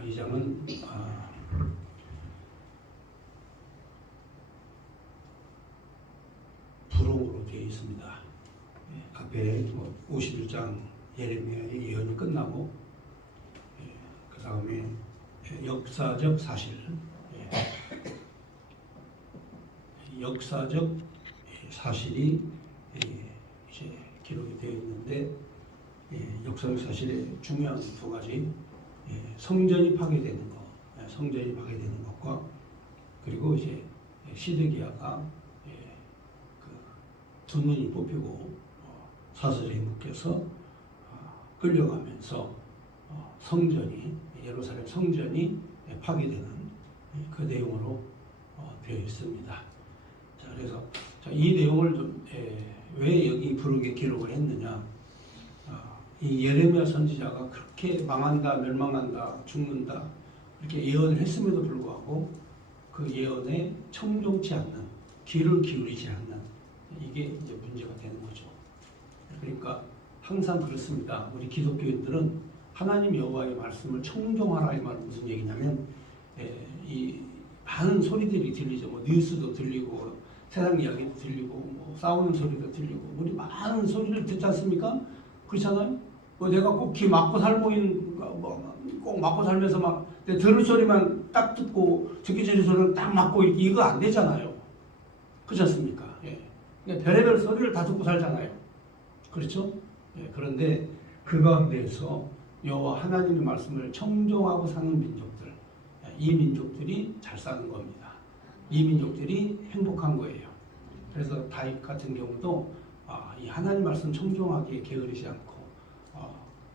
자, 이 장은 부록으로 되어 있습니다. 앞에 51장 예레미야의 예언이 끝나고 그 다음에 역사적 사실, 역사적 사실이 이제 기록이 되어 있는데 역사적 사실의 중요한 두 가지, 성전이 파괴되는 것, 성전이 파괴되는 것과 그리고 이제 시드기야가 두 눈이 뽑히고 사슬에 묶여서 끌려가면서 성전이 예루살렘 성전이 파괴되는 그 내용으로 되어 있습니다. 자, 그래서 이 내용을 좀, 왜 여기 부록에 기록을 했느냐? 이 예레미야 선지자가 그렇게 망한다, 멸망한다, 죽는다 이렇게 예언을 했음에도 불구하고 그 예언에 청종치 않는, 귀를 기울이지 않는 이게 이제 문제가 되는 거죠. 그러니까 항상 그렇습니다. 우리 기독교인들은 하나님 여호와의 말씀을 청종하라 이 말은 무슨 얘기냐면 이 많은 소리들이 들리죠. 뭐 뉴스도 들리고 세상 이야기도 들리고 뭐 싸우는 소리도 들리고 우리 많은 소리를 듣지 않습니까? 그렇잖아요. 뭐 내가 꼭 귀 막고 살고 있는 꼭 막고 살면서 막 들을 소리만 딱 듣고 듣기 전에 소리는 딱 막고 이거 안 되잖아요. 그렇지 않습니까? 별의별 소리를 다 듣고 살잖아요. 그렇죠? 그런데 그 가운데에서 여호와 하나님의 말씀을 청종하고 사는 민족들, 이 민족들이 잘 사는 겁니다. 이 민족들이 행복한 거예요. 그래서 다윗 같은 경우도 이 하나님 말씀 청종하기에 게으르지 않고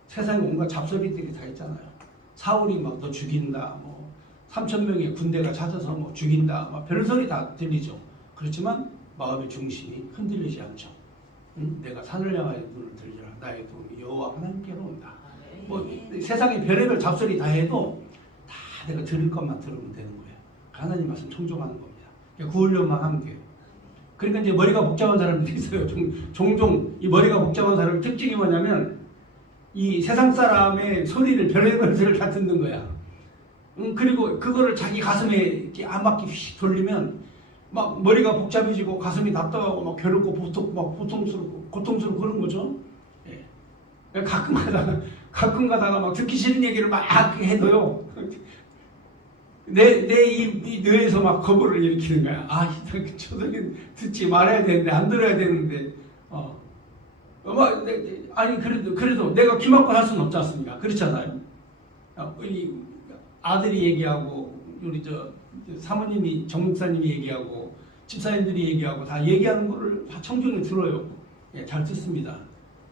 세상에 온갖 잡소리들이 다 있잖아요. 사울이 막 너 죽인다, 뭐 3,000명의 군대가 찾아서 뭐 죽인다, 막 별소리 다 들리죠. 그렇지만 마음의 중심이 흔들리지 않죠. 내가 산을 향하여 눈을 들리라. 나의 도움이 여호와 하나님께로 온다. 뭐 세상에 별의별 잡소리 다 해도 다 내가 들을 것만 들으면 되는 거예요. 하나님 말씀 청종하는 겁니다. 그 훈련만 하면 돼요. 그러니까 이제 머리가 복잡한 사람들이 있어요. 종종 이 머리가 복잡한 사람의 특징이 뭐냐면 이 세상 사람의 소리를 별의별 소리를 다 듣는 거야. 그리고 그거를 자기 가슴에 이렇게 안 맞게 휙 돌리면 막 머리가 복잡해지고 가슴이 답답하고 막 괴롭고 고통스럽고 그런 거죠. 가끔 가다가 막 듣기 싫은 얘기를 막 해도요. 이 뇌에서 막 거부를 일으키는 거야. 저 소리 듣지 말아야 되는데 안 들어야 되는데 아니 그래도 내가 귀 막고 살 수는 없지 않습니까? 그렇잖아요. 이 아들이 얘기하고 우리 사모님이 정목사님이 얘기하고 집사님들이 얘기하고 다 얘기하는 거를 다 청중이 들어요. 잘 듣습니다.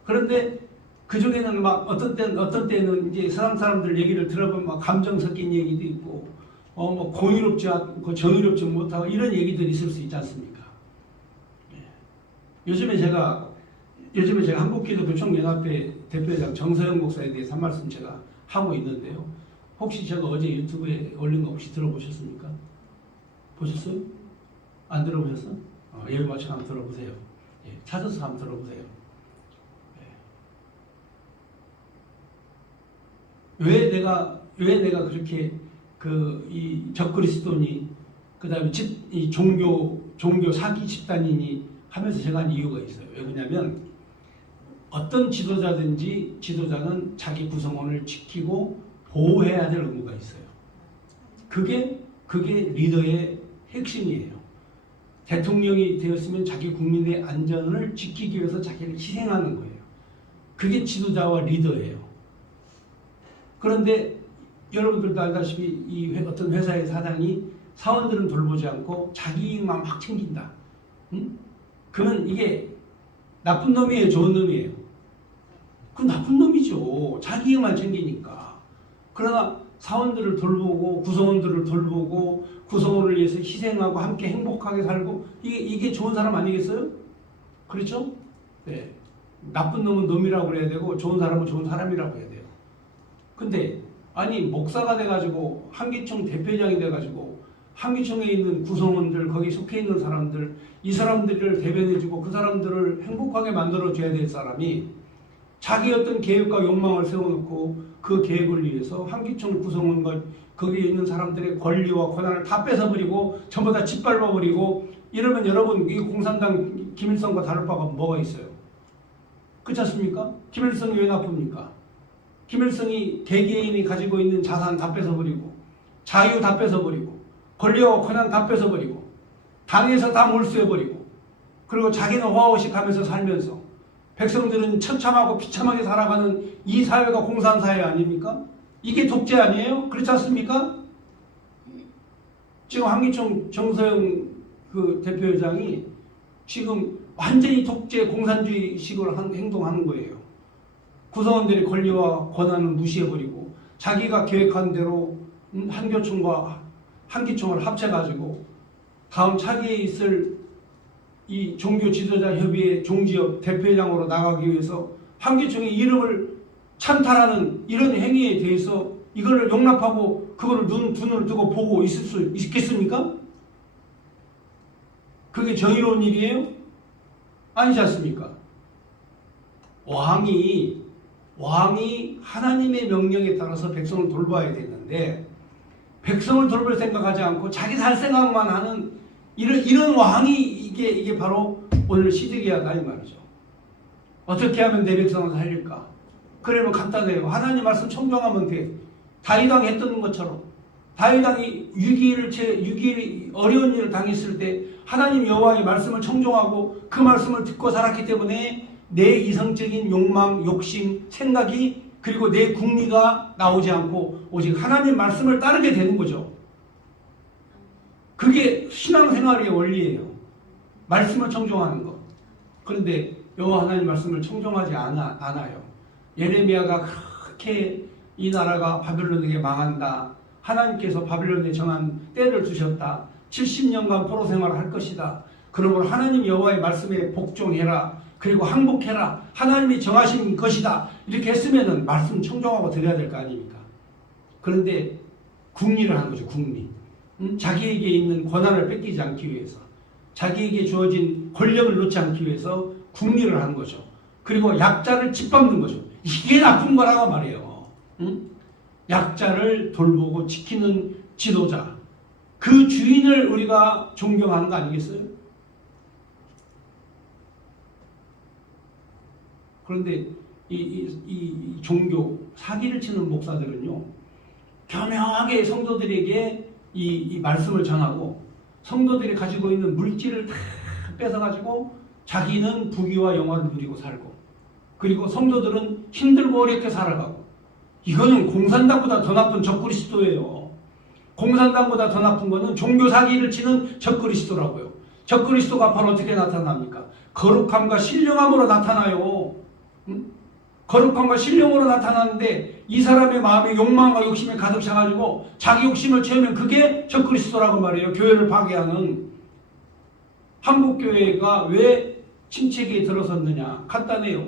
그런데 그 중에는 막 어떤 때는 이제 세상 사람들 얘기를 들어보면 막 감정 섞인 얘기도 있고 뭐 공의롭지 않고 정의롭지 못하고 이런 얘기들이 있을 수 있지 않습니까? 요즘에 제가 한국기독교총연합회 대표장 정서영 목사에 대해서 한 말씀 제가 하고 있는데요. 혹시 제가 어제 유튜브에 올린 거 혹시 들어보셨습니까? 보셨어요? 안 들어보셨어? 예배 마치고 한번 들어보세요. 찾아서 한번 들어보세요. 왜 내가 그렇게 이 적그리스도니 그다음에 이 종교 사기 집단이니 하면서 제가 한 이유가 있어요. 왜 그러냐면 어떤 지도자는 자기 구성원을 지키고 보호해야 될 의무가 있어요. 그게 리더의 핵심이에요. 대통령이 되었으면 자기 국민의 안전을 지키기 위해서 자기를 희생하는 거예요. 그게 지도자와 리더예요. 그런데 여러분들도 알다시피 이 어떤 회사의 사장이 사원들은 돌보지 않고 자기 이익만 막 챙긴다. 그러면 이게 나쁜 놈이에요, 좋은 놈이에요? 그 나쁜 놈이죠. 자기 이익만 챙기니까. 그러나 사원들을 돌보고 구성원들을 돌보고 구성원을 위해서 희생하고 함께 행복하게 살고 이게 좋은 사람 아니겠어요? 그렇죠? 네. 나쁜 놈은 놈이라고 그래야 되고 좋은 사람은 좋은 사람이라고 해야 돼요. 근데 아니 목사가 돼가지고 한기총 대표장이 돼가지고 한기총에 있는 구성원들 거기 속해 있는 사람들 이 사람들을 대변해주고 그 사람들을 행복하게 만들어줘야 될 사람이 자기 어떤 계획과 욕망을 세워놓고 그 계획을 위해서 한기총을 구성한 것, 거기에 있는 사람들의 권리와 권한을 다 뺏어버리고 전부 다 짓밟아버리고 이러면 여러분 이 공산당 김일성과 다를 바가 뭐가 있어요? 그렇지 않습니까? 김일성이 왜 나쁩니까? 김일성이 개개인이 가지고 있는 자산 다 뺏어버리고 자유 다 뺏어버리고 권리와 권한 다 뺏어버리고 당에서 다 몰수해버리고 그리고 자기는 호화호식하면서 살면서 백성들은 처참하고 비참하게 살아가는 이 사회가 공산사회 아닙니까? 이게 독재 아니에요? 그렇지 않습니까? 지금 한기총 정서영 그 대표회장이 지금 완전히 독재 공산주의식으로 행동하는 거예요. 구성원들의 권리와 권한을 무시해버리고 자기가 계획한 대로 한기총을 합쳐가지고 다음 차기에 있을 이 종교 지도자 협의회 종지협 대표회장으로 나가기 위해서 한기총의 이름을 찬탈하는 이런 행위에 대해서 이걸 용납하고 그거를 두 눈을 뜨고 보고 있을 수 있겠습니까? 그게 정의로운 일이에요? 아니지 않습니까? 왕이 하나님의 명령에 따라서 백성을 돌봐야 되는데 백성을 돌볼 생각하지 않고 자기 살 생각만 하는 이런 왕이 이게 바로 오늘 시드기야다 이 말이죠. 어떻게 하면 내 백성을 살릴까? 그러면 간단해요. 하나님 말씀 청정하면 돼. 다윗왕이 했던 것처럼 다윗왕이 6.1 어려운 일을 당했을 때 하나님 여호와의 말씀을 청정하고 그 말씀을 듣고 살았기 때문에 내 이성적인 욕망, 욕심, 생각이 그리고 내 궁리가 나오지 않고 오직 하나님 말씀을 따르게 되는 거죠. 그게 신앙생활의 원리예요. 말씀을 청정하는 것. 그런데 여호와 하나님 말씀을 청정하지 않아요. 예레미야가 그렇게 이 나라가 바벨론에게 망한다. 하나님께서 바벨론에 정한 때를 두셨다. 70년간 포로 생활을 할 것이다. 그러므로 하나님 여호와의 말씀에 복종해라. 그리고 항복해라. 하나님이 정하신 것이다. 이렇게 했으면은 말씀 청정하고 드려야 될 거 아닙니까? 그런데 궁리를 한 거죠. 궁리. 자기에게 있는 권한을 뺏기지 않기 위해서 자기에게 주어진 권력을 놓지 않기 위해서 궁리를 하는 거죠. 그리고 약자를 짓밟는 거죠. 이게 나쁜 거라고 말해요. 약자를 돌보고 지키는 지도자. 그 주인을 우리가 존경하는 거 아니겠어요? 그런데 이 종교 사기를 치는 목사들은요, 교묘하게 성도들에게 이 말씀을 전하고 성도들이 가지고 있는 물질을 다 뺏어가지고 자기는 부귀와 영화를 누리고 살고 그리고 성도들은 힘들고 어렵게 살아가고 이거는 공산당보다 더 나쁜 적그리스도예요. 공산당보다 더 나쁜 거는 종교 사기를 치는 적그리스도라고요. 적그리스도가 바로 어떻게 나타납니까? 거룩함과 신령함으로 나타나요. 거룩함과 신령으로 나타나는데 이 사람의 마음에 욕망과 욕심에 가득 차가지고 자기 욕심을 채우면 그게 적그리스도라고 말해요. 교회를 파괴하는. 한국교회가 왜 침체기에 들어섰느냐? 간단해요.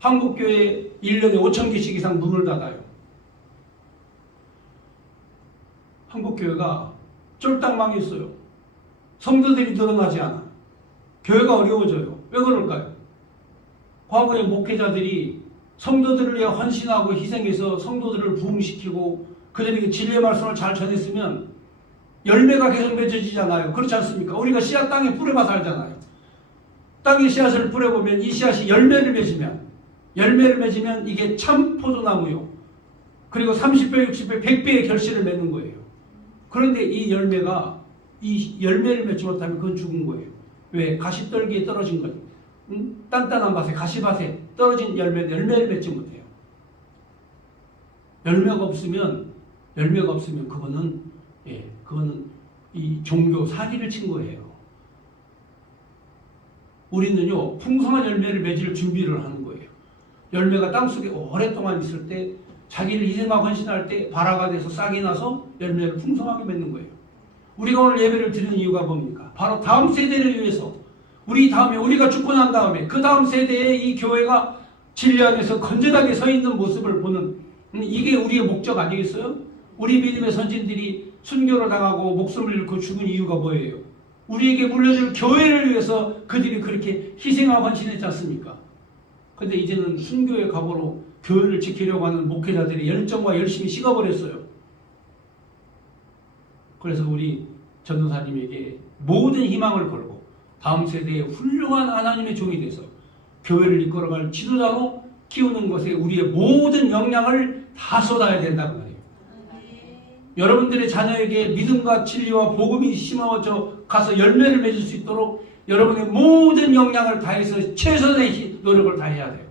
한국교회 1년에 5,000개씩 이상 문을 닫아요. 한국교회가 쫄딱 망했어요. 성도들이 늘어나지 않아. 교회가 어려워져요. 왜 그럴까요? 과거의 목회자들이 성도들을 위해 헌신하고 희생해서 성도들을 부흥시키고 그들에게 진리의 말씀을 잘 전했으면 열매가 계속 맺어지잖아요. 그렇지 않습니까? 우리가 씨앗 땅에 뿌려봐 살잖아요. 땅에 씨앗을 뿌려보면 이 씨앗이 열매를 맺으면 이게 참 포도나무요. 그리고 30배, 60배, 100배의 결실을 맺는 거예요. 그런데 이 열매를 맺지 못하면 그건 죽은 거예요. 왜? 가시떨기에 떨어진 거예요. 단단한 밭에 가시밭에 떨어진 열매를 맺지 못해요. 열매가 없으면 그거는 이 종교 사기를 친 거예요. 우리는요 풍성한 열매를 맺을 준비를 하는 거예요. 열매가 땅속에 오랫동안 있을 때 자기를 희생하고 헌신할 때 발화가 돼서 싹이 나서 열매를 풍성하게 맺는 거예요. 우리가 오늘 예배를 드리는 이유가 뭡니까? 바로 다음 세대를 위해서 우리 다음에 우리가 죽고 난 다음에 그 다음 세대에 이 교회가 진리 안에서 건전하게 서 있는 모습을 보는 이게 우리의 목적 아니겠어요? 우리 믿음의 선진들이 순교를 당하고 목숨을 잃고 죽은 이유가 뭐예요? 우리에게 물려줄 교회를 위해서 그들이 그렇게 희생하고 헌신했지 않습니까? 근데 이제는 순교의 각오로 교회를 지키려고 하는 목회자들이 열정과 열심히 식어버렸어요. 그래서 우리 전도사님에게 모든 희망을 걸고 다음 세대에 훌륭한 하나님의 종이 돼서 교회를 이끌어갈 지도자로 키우는 것에 우리의 모든 역량을 다 쏟아야 된다는 말이에요. 여러분들의 자녀에게 믿음과 진리와 복음이 심어져 가서 열매를 맺을 수 있도록 여러분의 모든 역량을 다해서 최선의 노력을 다해야 돼요.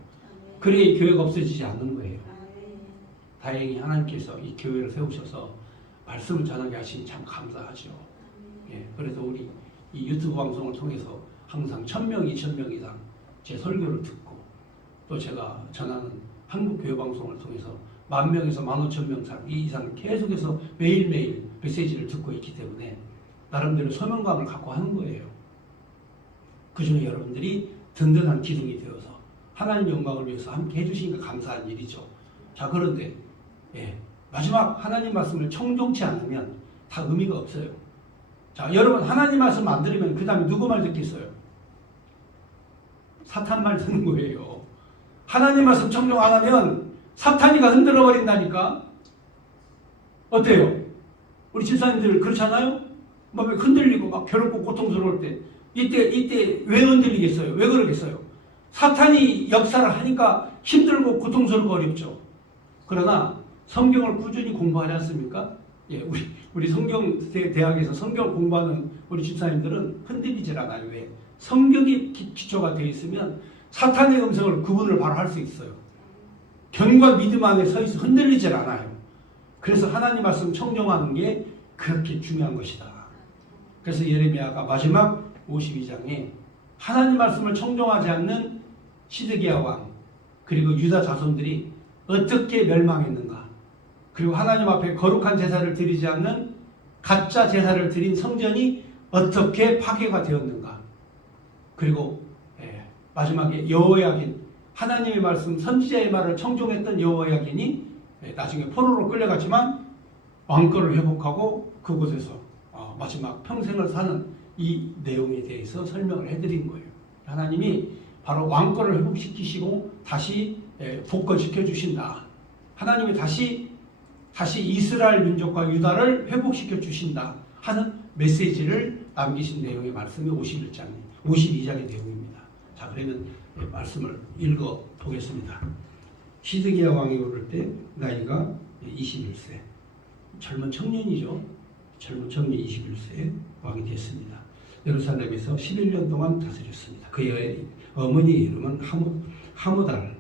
그래야 이 교회가 없어지지 않는 거예요. 다행히 하나님께서 이 교회를 세우셔서 말씀을 전하게 하시니 참 감사하죠. 예, 그래도 우리 이 유튜브 방송을 통해서 항상 1000명, 2000명 이상 제 설교를 듣고 또 제가 전하는 한국 교회 방송을 통해서 10,000명에서 15,000명 이상 계속해서 매일매일 메시지를 듣고 있기 때문에 나름대로 소명감을 갖고 하는 거예요. 그중에 여러분들이 든든한 기둥이 되어서 하나님 영광을 위해서 함께 해주시니까 감사한 일이죠. 자, 그런데 마지막 하나님 말씀을 청종치 않으면 다 의미가 없어요. 자, 여러분 하나님 말씀 안 들으면 그 다음에 누구 말 듣겠어요? 사탄 말 듣는 거예요. 하나님 말씀 청종 안 하면 사탄이가 흔들어 버린다니까. 어때요? 우리 집사님들 그렇잖아요? 막 흔들리고 막 괴롭고 고통스러울 때 이때 왜 흔들리겠어요? 왜 그러겠어요? 사탄이 역사를 하니까 힘들고 고통스럽고 어렵죠. 그러나 성경을 꾸준히 공부하지 않습니까? 예, 우리 성경 대학에서 성경을 공부하는 우리 집사님들은 흔들리질 않아요. 왜? 성경이 기초가 되어 있으면 사탄의 음성을 구분을 바로 할 수 있어요. 견과 믿음 안에 서 있어 흔들리질 않아요. 그래서 하나님 말씀 청정하는 게 그렇게 중요한 것이다. 그래서 예레미야가 마지막 52장에 하나님 말씀을 청정하지 않는 시드기야 왕 그리고 유다 자손들이 어떻게 멸망했는가, 그리고 하나님 앞에 거룩한 제사를 드리지 않는 가짜 제사를 드린 성전이 어떻게 파괴가 되었는가, 그리고 마지막에 여호야긴, 하나님의 말씀 선지자의 말을 청종했던 여호야긴이 나중에 포로로 끌려갔지만 왕권을 회복하고 그곳에서 마지막 평생을 사는 이 내용에 대해서 설명을 해드린 거예요. 하나님이 바로 왕권을 회복시키시고 다시 복권시켜 주신다. 하나님이 다시 이스라엘 민족과 유다를 회복시켜 주신다 하는 메시지를 남기신 내용의 말씀이 52장의 내용입니다. 자, 그러면 말씀을 읽어 보겠습니다. 시드기야 왕이 오를 때 나이가 21세, 젊은 청년이죠. 젊은 청년 21세 왕이 됐습니다. 예루살렘에서 11년 동안 다스렸습니다. 그의 어머니 이름은 하무달,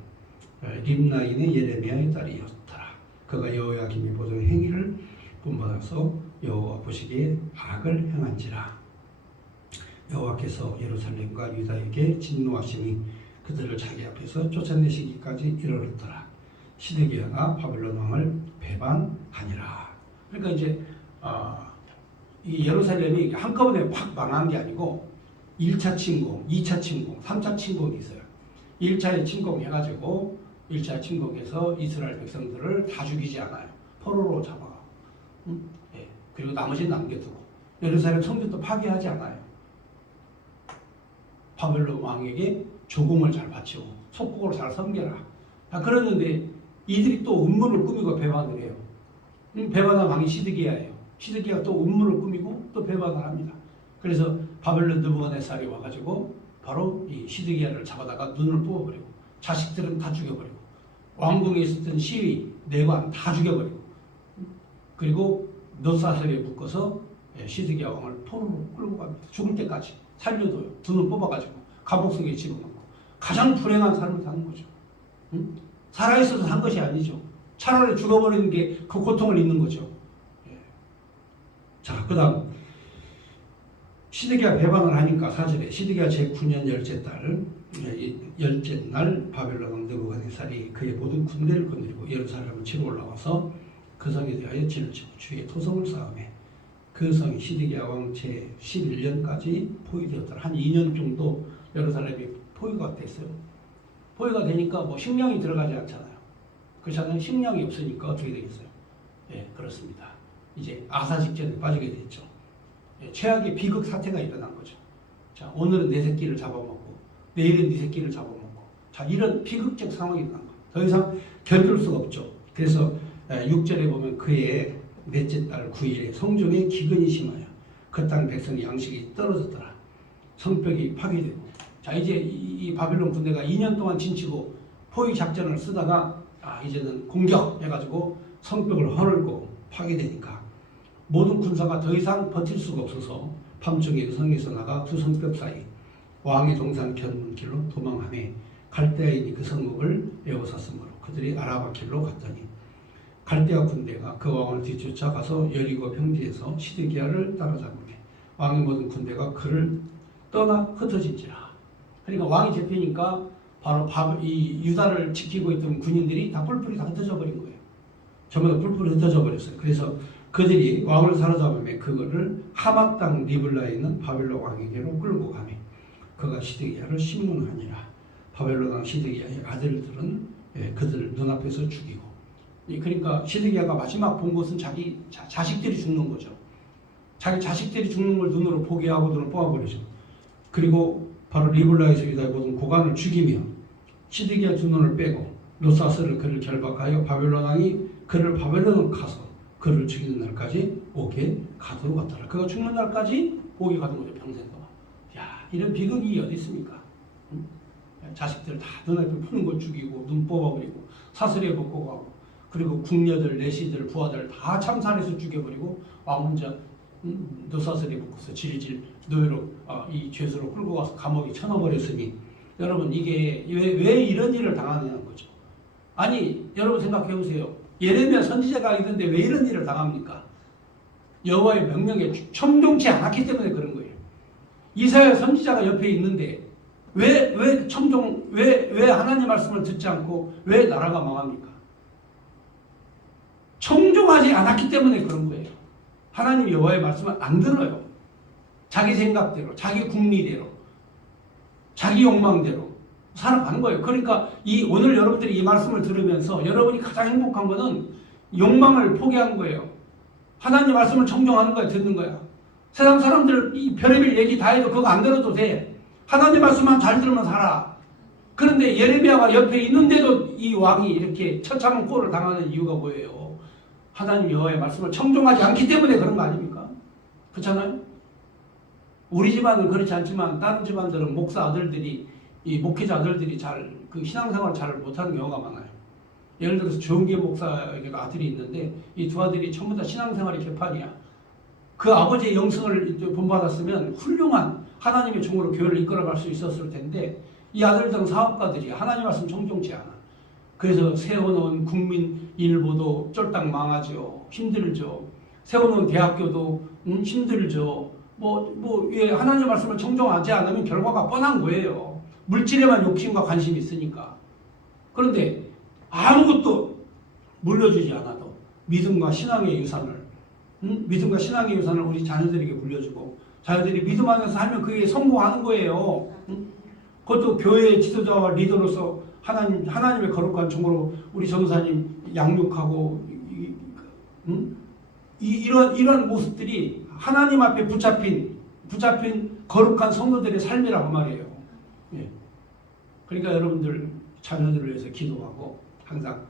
림나인의 예레미야의 딸이었더라. 그가 여호야김이 보던 행위를 본받아서 여호와 보시기에 악을 행한지라. 여호와께서 예루살렘과 유다에게 진노하시니 그들을 자기 앞에서 쫓아내시기까지 이르렀더라. 시드기야가 바벨론 왕을 배반하니라. 그러니까 이제 이 예루살렘이 한꺼번에 확 망한 게 아니고 1차 침공, 2차 침공, 3차 침공이 있어요. 1차에 침공해가지고 1차 침공해서 이스라엘 백성들을 다 죽이지 않아요. 포로로 잡아가고 그리고 나머지는 남겨두고 예루살렘 성전도 파괴하지 않아요. 바벨론 왕에게 조공을 잘 바치고 속국으로 잘 섬겨라. 그랬는데 이들이 또 음모를 꾸미고 배반을 해요. 배반한 왕이 시드기야예요. 시드기야가 또 음모를 꾸미고 또 배반을 합니다. 그래서 바벨론 느부갓네살이 와가지고 바로 이 시드기야를 잡아다가 눈을 뽑아버리고 자식들은 다 죽여버리고 왕궁에 있었던 시위, 내관 다 죽여버리고 그리고 넛사슬에 묶어서 시드기야 왕을 포로로 끌고 갑니다. 죽을 때까지 살려둬요. 눈을 뽑아가지고 감옥 속에 집어넣고 가장 불행한 삶을 사는 거죠. 살아있어서 산 것이 아니죠. 차라리 죽어버리는 게 그 고통을 잊는 거죠. 자, 그 다음 시드기야 배반을 하니까 4절에 시드기야 제9년 열째 날 바벨론 왕 느부갓네살이 그의 모든 군대를 건드리고 예루살렘을 치러 올라와서 그 성에 대하여 진을 치고 주위에 토성을 쌓으매 그 성이 시드기야 왕 제11년까지 포위되었더라. 한 2년 정도 예루살렘이 포위가 됐어요. 포위가 되니까 뭐 식량이 들어가지 않잖아요. 그렇잖아요. 식량이 없으니까 어떻게 되겠어요? 그렇습니다. 이제 아사 직전에 빠지게 됐죠. 최악의 비극 사태가 일어난 거죠. 자, 오늘은 내 새끼를 잡아먹고 내일은 네 새끼를 잡아먹고 자, 이런 비극적 상황이 난 거예요. 더 이상 견딜 수가 없죠. 그래서 6절에 보면 그의 넷째 달 9일에 성중에 기근이 심하여 그 땅 백성의 양식이 떨어졌더라. 성벽이 파괴되고. 자, 이제 이 바벨론 군대가 2년 동안 진치고 포위 작전을 쓰다가 이제는 공격해가지고 성벽을 허물고 파괴되니까 모든 군사가 더 이상 버틸 수가 없어서 밤중에 성에서 나가 두 성벽 사이 왕의 동산 견문길로 도망하며 갈대아인이 그 성읍을 에워쌌으므로 그들이 아라바 길로 갔더니 갈대아 군대가 그 왕을 뒤쫓아 가서 여리고 평지에서 시드기야를 따라잡으며 왕의 모든 군대가 그를 떠나 흩어진지라. 그러니까 왕이 잡히니까 바로 이 유다를 지키고 있던 군인들이 다 뿔뿔이 다 흩어져 버린 거예요. 전부 다 뿔뿔이 흩어져 버렸어요. 그래서 그들이 왕을 사로잡으며 그거를 하맛 땅 리블라에 있는 바벨론 왕에게로 끌고 가며 그가 시드기야를 심문하니라. 바벨론 왕 시드기야의 아들들은 그들 눈앞에서 죽이고, 그러니까 시드기야가 마지막 본 것은 자기 자식들이 죽는 거죠. 자기 자식들이 죽는 걸 눈으로 보게 하고 눈을 뽑아버리죠. 그리고 바로 리블라에서 유다의 모든 고관을 죽이며 시드기야 두 눈을 빼고 노사스를 그를 결박하여 바벨론 왕이 그를 바벨론으로 가서 그를 죽이는 날까지 옥에 가두어 갔더라. 그가 죽는 날까지 옥에 가둔 거죠. 평생 동안. 야, 이런 비극이 어디 있습니까? 응? 자식들 다 눈앞에 푸는 거 죽이고 눈 뽑아버리고 사슬에 벗고 가고, 그리고 궁녀들, 내시들, 부하들 다 참살해서 죽여버리고 왕 혼자 노사슬에 벗고서 질질 노예로 이 죄수로 끌고 가서 감옥에 쳐넣어버렸으니 여러분 이게 왜 이런 일을 당하냐는 거죠. 아니 여러분 생각해 보세요. 예레미야 선지자가 있는데 왜 이런 일을 당합니까? 여호와의 명령에 청종치 않았기 때문에 그런 거예요. 이사야 선지자가 옆에 있는데 왜 하나님 말씀을 듣지 않고 왜 나라가 망합니까? 청종하지 않았기 때문에 그런 거예요. 하나님 여호와의 말씀을 안 들어요. 자기 생각대로, 자기 궁리대로, 자기 욕망대로 살아가는 거예요. 그러니까 오늘 여러분들이 이 말씀을 들으면서 여러분이 가장 행복한 거는 욕망을 포기한 거예요. 하나님 말씀을 청종하는 거야, 듣는 거야. 세상 사람들 이 별의별 얘기 다 해도 그거 안 들어도 돼. 하나님 말씀만 잘 들으면 살아. 그런데 예레미야가 옆에 있는데도 이 왕이 이렇게 처참한 꼴을 당하는 이유가 뭐예요? 하나님 여호와의 말씀을 청종하지 않기 때문에 그런 거 아닙니까? 그렇잖아요? 우리 집안은 그렇지 않지만 다른 집안들은 목사 아들들이, 이 목회자 아들들이 그 신앙생활을 잘 못하는 경우가 많아요. 예를 들어서 조은계 목사에게 아들이 있는데 이 두 아들이 전부 다 신앙생활이 개판이야. 그 아버지의 영성을 본받았으면 훌륭한 하나님의 종으로 교회를 이끌어갈 수 있었을 텐데 이 아들들은 사업가들이 하나님 말씀 청종치 않아. 그래서 세워놓은 국민일보도 쫄딱 망하죠. 힘들죠. 세워놓은 대학교도 힘들죠. 왜 하나님 말씀을 청종하지 않으면 결과가 뻔한 거예요. 물질에만 욕심과 관심이 있으니까. 그런데 아무것도 물려주지 않아도 믿음과 신앙의 유산을 우리 자녀들에게 물려주고 자녀들이 믿음 안에서 살면 그게 성공하는 거예요. 그것도 교회의 지도자와 리더로서 하나님의 거룩한 종으로 우리 전도사님 양육하고 이런 모습들이 하나님 앞에 붙잡힌 거룩한 성도들의 삶이라고 말이에요. 예. 그러니까 여러분들 자녀들을 위해서 기도하고 항상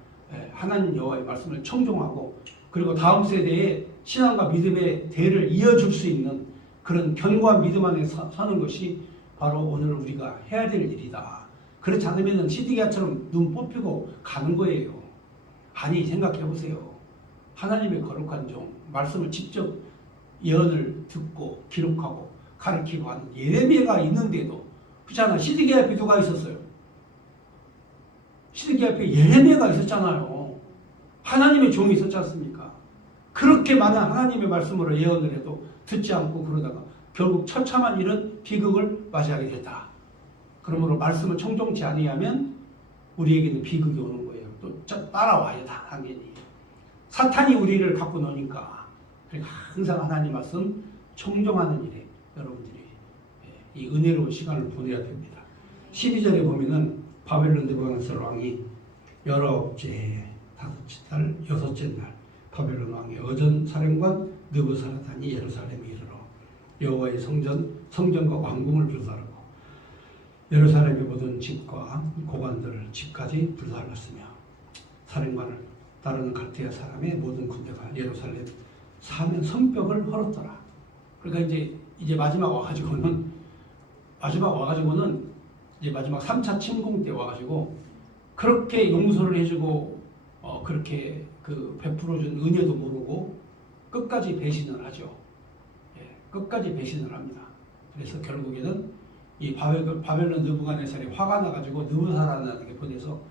하나님 여호와의 말씀을 청종하고 그리고 다음 세대에 신앙과 믿음의 대를 이어줄 수 있는 그런 견고한 믿음 안에 사는 것이 바로 오늘 우리가 해야 될 일이다. 그렇지 않으면 시드기야처럼 눈 뽑히고 가는 거예요. 아니 생각해 보세요. 하나님의 거룩한 종 말씀을 직접 예언을 듣고 기록하고 가르치고 하는 예레미야가 있는데도 그렇잖아. 시드기야 앞에 누가 있었어요? 시드기야 앞에 예레미야가 있었잖아요. 하나님의 종이 있었지 않습니까? 그렇게 많은 하나님의 말씀으로 예언을 해도 듣지 않고 그러다가 결국 처참한 이런 비극을 맞이하게 됐다. 그러므로 말씀을 청종치 아니하면 우리에게는 비극이 오는 거예요. 또 따라와요, 당연히. 사탄이 우리를 갖고 노니까. 그러니까 항상 하나님 말씀 청종하는 일에 여러분들이 이 은혜로운 시간을 보내야 됩니다. 12절에 보면은 바벨론 느부갓네살 왕이 19째 다섯째 달 여섯째 날 바벨론 왕의 어전 사령관 느부사라단이 예루살렘에 이르러 여호와의 성전과 왕궁을 불사르고 예루살렘의 모든 집과 고관들 집까지 불살랐으며 사령관을 따르는 갈대아 사람의 모든 군대가 예루살렘 사면 성벽을 헐었더라. 그러니까 이제 마지막 와가지고는 이제 마지막 3차 침공 때 와가지고 그렇게 용서를 해주고 그렇게 그 베풀어준 은혜도 모르고 끝까지 배신을 하죠. 예, 끝까지 배신을 합니다. 그래서 결국에는 이 바벨론 느부갓네살이 화가 나가지고 느부사라나에게 보내서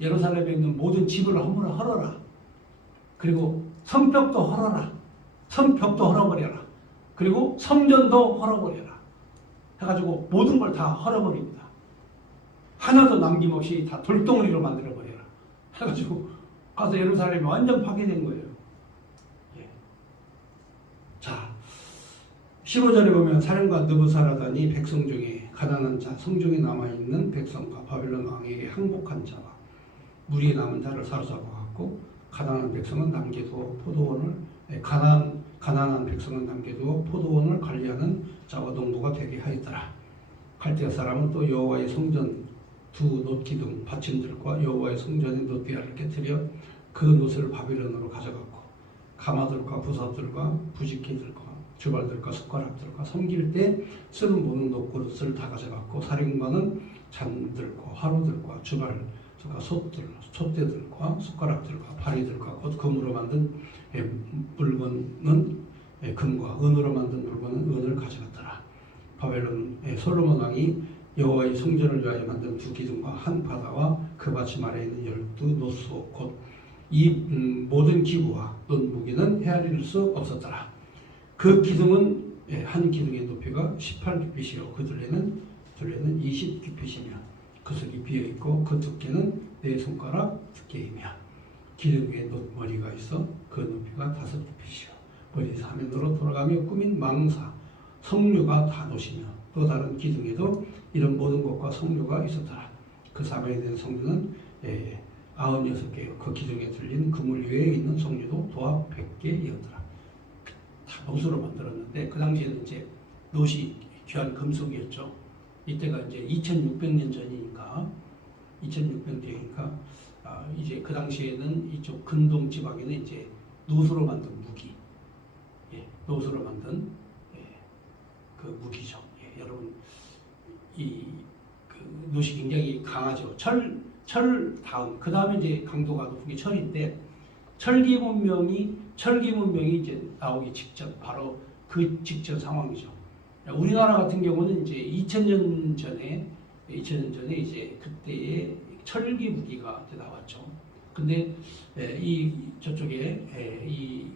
예루살렘에 있는 모든 집을 헐어라. 그리고 성벽도 헐어라. 성벽도 헐어버려라. 그리고 성전도 헐어버려라. 해가지고 모든 걸 다 헐어버립니다. 하나도 남김없이 다 돌덩어리로 만들어버려라. 해가지고 가서 예루살렘이 완전 파괴된 거예요. 예. 자, 15절에 보면 사령관 느부사라단이 백성 중에 가난한 자, 성중에 남아있는 백성과 바벨론 왕에게 항복한 자와 무리에 남은 자를 사로잡아갖고 가난한 백성은 남겨두어 포도원을 가난한 백성은 남겨두어 포도원을 관리하는 자와 농부가 되게 하였더라. 갈대아 사람은 또 여호와의 성전 두 놋기둥 받침들과 여호와의 성전의 놋대야를 깨뜨려 그 놋을 바벨론으로 가져갔고 가마들과 부삽들과 부직기들과 주발들과 숟가락들과 섬길 때 쓰는 모든 놋그릇을 다 가져갔고 사령관은 잔들과 화로들과 주발들과 솥대들과 숟가락들과 바리들과 곧 금으로 만든 물건은 금과 은으로 만든 물건은 은을 가져갔더라. 바벨론 솔로몬 왕이 여호와의 성전을 위하여 만든 두 기둥과 한 바다와 그 받침 아래에 있는 12놋소 곧 이 모든 기구와 놋 무기는 헤아릴 수 없었더라. 그 기둥은 한 기둥의 높이가 18규빗이요 그 둘레는 20규빗이며 그 속이 비어있고 그 두께는 4손가락 두께이며 기둥 위에 놋머리가 있어 그 높이가 5규빗이요 머리 사면으로 돌아가며 꾸민 망사 성류가 다 놋이며 또 다른 기둥에도 이런 모든 것과 성류가 있었더라. 그 사면에 있는 성류는 96개요 그 기둥에 들린 그물 위에 있는 성류도 도합 100개이었더라. 다 놋으로 만들었는데 그 당시에는 이제 놋이 귀한 금속이었죠. 이때가 이제 2600년 전이니까 이제 그 당시에는 이쪽 근동 지방에는 이제 놋으로 만든 무기, 놋으로 만든 그 무기죠. 여러분 그 놋이 굉장히 강하죠. 철 다음 그 다음에 이제 강도가 높은 게 철인데 철기 문명이 이제 나오기 직전 바로 그 직전 상황이죠. 우리나라 같은 경우는 이제 2000년 전에 이제 그때의 철기 무기가 이제 나왔죠. 근데 저쪽에 이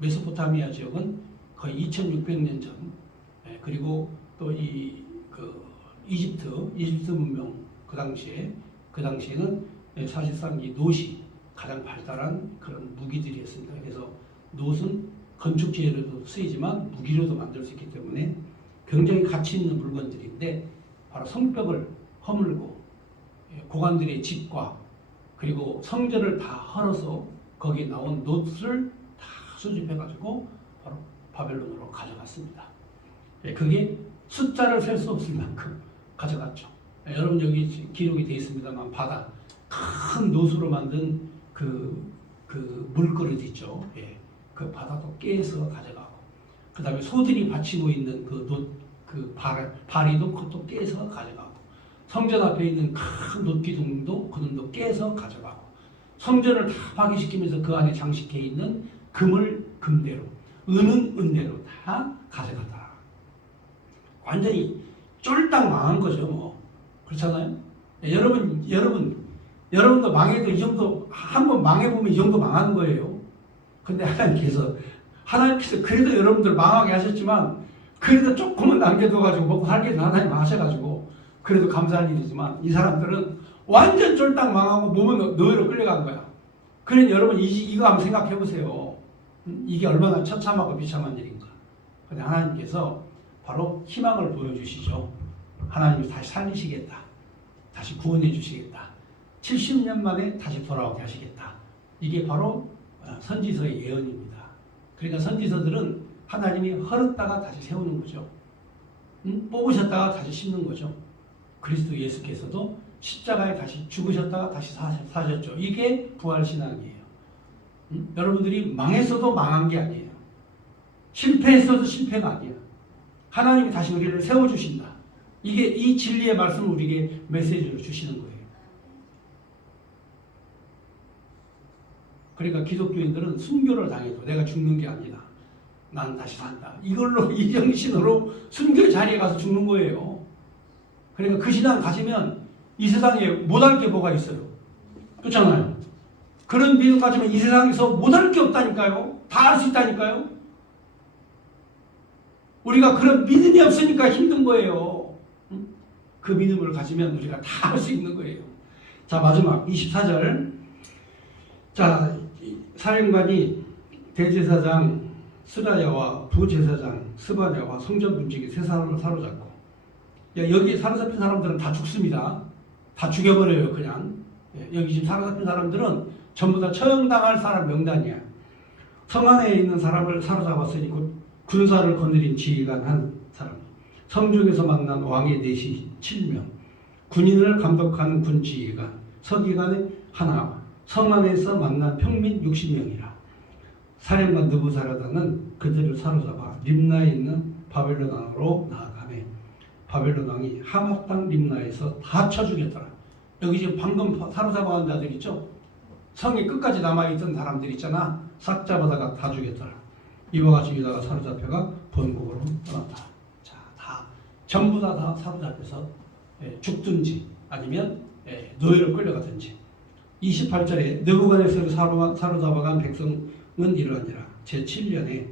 메소포타미아 지역은 거의 2600년 전 그리고 또 그 이집트 문명 그 당시에는 사실상 이 놋이 가장 발달한 그런 무기들이었습니다. 그래서 놋은 건축 재료로도 쓰이지만 무기로도 만들 수 있기 때문에 굉장히 가치 있는 물건들인데 바로 성벽을 허물고 고관들의 집과 그리고 성전을 다 헐어서 거기에 나온 놋을 다 수집해가지고 바로 바벨론으로 가져갔습니다. 그게 숫자를 셀 수 없을 만큼 가져갔죠. 여러분 여기 기록이 되어 있습니다만 바다 큰 놋으로 만든 그 물그릇 있죠. 그 바다도 깨서 가져가고 그 다음에 소들이 받치고 있는 그 바리도 그것도 깨서 가져가고 성전 앞에 있는 큰 놋기둥도 그놈도 깨서 가져가고 성전을 다 파괴시키면서 그 안에 장식해 있는 금을 금대로 은은 은대로 다 가져가더라. 완전히 쫄딱 망한 거죠. 뭐 그렇잖아요. 여러분도 망해도 이 정도 한번 망해보면 이 정도 망하는 거예요. 근데 하나님께서 그래도 여러분들 망하게 하셨지만 그래도 조금은 남겨둬가지고 먹고 살게 된 하나님 하셔가지고 그래도 감사한 일이지만 이 사람들은 완전 쫄딱 망하고 몸은 너희로 끌려간 거야. 그래 여러분 이거 한번 생각해 보세요. 이게 얼마나 처참하고 비참한 일인가. 근데 하나님께서 바로 희망을 보여주시죠. 하나님이 다시 살리시겠다. 다시 구원해 주시겠다. 70년 만에 다시 돌아오게 하시겠다. 이게 바로 선지서의 예언입니다. 그러니까 선지서들은 하나님이 헐었다가 다시 세우는 거죠. 뽑으셨다가 다시 심는 거죠. 그리스도 예수께서도 십자가에 다시 죽으셨다가 다시 사셨죠. 이게 부활신앙이에요. 여러분들이 망했어도 망한 게 아니에요. 실패했어도 실패가 아니야. 하나님이 다시 우리를 세워주신다. 이게 이 진리의 말씀을 우리에게 메시지로 주시는 거예요. 그러니까 기독교인들은 순교를 당해도 내가 죽는 게 아니다. 난 다시 산다. 이걸로 이 정신으로 순교 자리에 가서 죽는 거예요. 그러니까 그 신앙 가지면 이 세상에 못할 게 뭐가 있어요. 그렇잖아요. 그런 믿음 가지면 이 세상에서 못할 게 없다니까요. 다 할 수 있다니까요. 우리가 그런 믿음이 없으니까 힘든 거예요. 그 믿음을 가지면 우리가 다 할 수 있는 거예요. 자, 마지막 24절. 자, 사령관이 대제사장 스라야와 부제사장 스바냐와 성전 문지기 세 사람을 사로잡고, 여기 사로잡힌 사람들은 다 죽습니다. 다 죽여버려요, 그냥. 여기 지금 사로잡힌 사람들은 전부 다 처형당할 사람 명단이야. 성 안에 있는 사람을 사로잡았으니 곧 군사를 거느린 지휘관 한 사람, 성중에서 만난 왕의 내시 7명, 군인을 감독하는 군지휘관, 서기관의 하나, 성 안에서 만난 평민 60명이라. 사령관 느부사라다는 그들을 사로잡아 림나에 있는 바벨론 왕으로 나아가매 바벨론 왕이 하맛 땅 림나에서 다 쳐 죽였더라. 여기 지금 방금 사로잡아간 자들 있죠? 성의 끝까지 남아있던 사람들 있잖아. 싹 잡아다가 다 죽였더라. 이와 같이 유다가 사로잡혀가 본국으로 떠났다. 자, 다 전부 다 사로잡혀서 죽든지 아니면 노예로 끌려가든지. 28절에 느부갓네살을 사로잡아간 백성은 이러하니라. 제7년에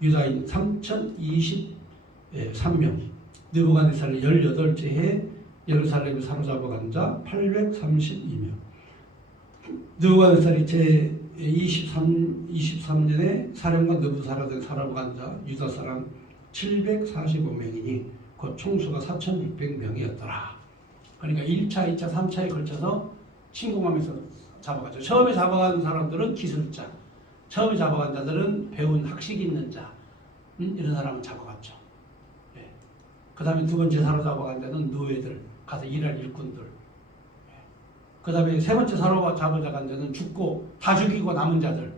유다인 3023명, 느부갓네살을 18째 해 예루살렘을 사로잡아간 자 832명. 느부갓네살이 제23년에 사령관 느부사라든 사로잡아간 자 유다 사람 745명이니 곧 총수가 4600명이었더라. 그러니까 1차, 2차, 3차에 걸쳐서 침공하면서 잡아갔죠. 처음에 잡아간 사람들은 기술자, 처음에 잡아간 자들은 배운 학식 있는 자, 이런 사람은 잡아갔죠. 그 다음에 두 번째 사로잡아간 자는 노예들, 가서 일할 일꾼들. 그 다음에 세 번째 사로잡아간 자는 죽고 다 죽이고 남은 자들,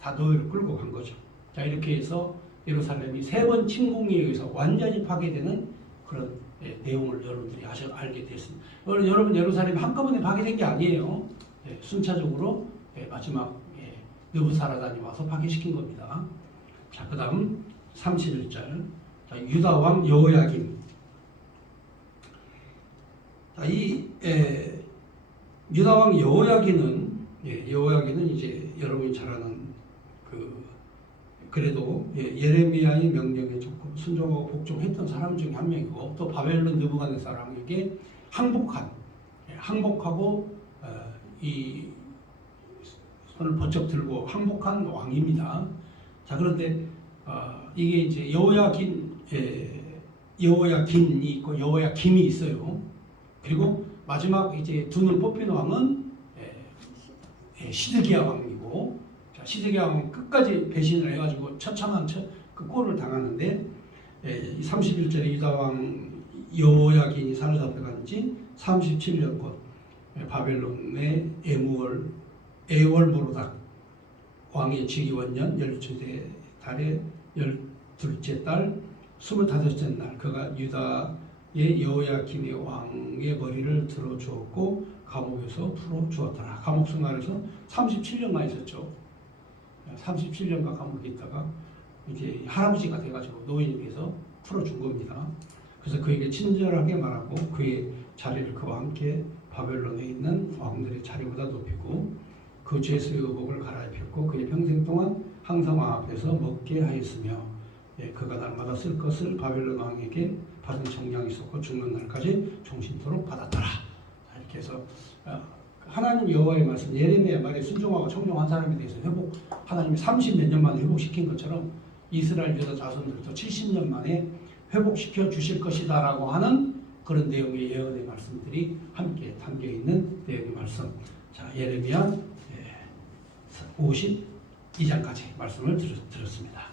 다 노예를 끌고 간 거죠. 자, 이렇게 해서 예루살렘이 세 번 침공에 의해서 완전히 파괴되는 그런 내용을 여러분들이 알게 됐습니다. 여러분, 예루살렘이 한꺼번에 파괴된 게 아니에요. 순차적으로 마지막 느부사라단이 와서 파괴시킨 겁니다. 자, 그 다음 31절. 유다 왕 여호야김. 자, 이 유다 왕 여호야김은 이제 여러분이 잘 아는 그래도 예레미야의 명령에 조금 순종하고 복종했던 사람 중에 한 명이고, 또 바벨론 느부갓네살에게 항복하고 이 손을 번쩍 들고 항복한 왕입니다. 자, 그런데 이게 이제 여호야긴이 있고 여호야김이 있어요. 그리고 마지막 이제 두 눈 뽑힌 왕은 시드기야 왕이고, 시드기야 왕은 끝까지 배신을 해가지고 처참한 그 꼴을 당하는데, 31절에 유다 왕 여호야긴이 사로잡혀간 지 37년 곧 바벨론의 에월므로닥 왕의 즉위원년 12째 달에 12째 달 25째 날 그가 유다의 여호야김의 왕의 머리를 들어주었고 감옥에서 풀어주었더라. 감옥 생활에서 37년간 있었죠. 37년간 감옥에 있다가 이제 할아버지가 돼가지고 노인이 돼서 풀어준 겁니다. 그래서 그에게 친절하게 말하고 그의 자리를 그와 함께 바벨론에 있는 왕들의 자리보다 높이고 그 죄수의 의복을 갈아입혔고 그의 평생 동안 항상 왕 앞에서 먹게 하였으며 그가 날마다 쓸 것을 바벨론 왕에게 받은 정량이 있었고 죽는 날까지 종신토록 받았더라. 이렇게 해서 하나님 여호와의 말씀, 예레미야 말에 순종하고 청종한 사람에 대해서 하나님이 30몇 년 만에 회복시킨 것처럼 이스라엘 유다 자손들도 70년 만에 회복시켜 주실 것이다 라고 하는 그런 내용의 예언의 말씀들이 함께 담겨 있는 내용의 말씀. 자, 예레미야 52장까지 말씀을 들었습니다.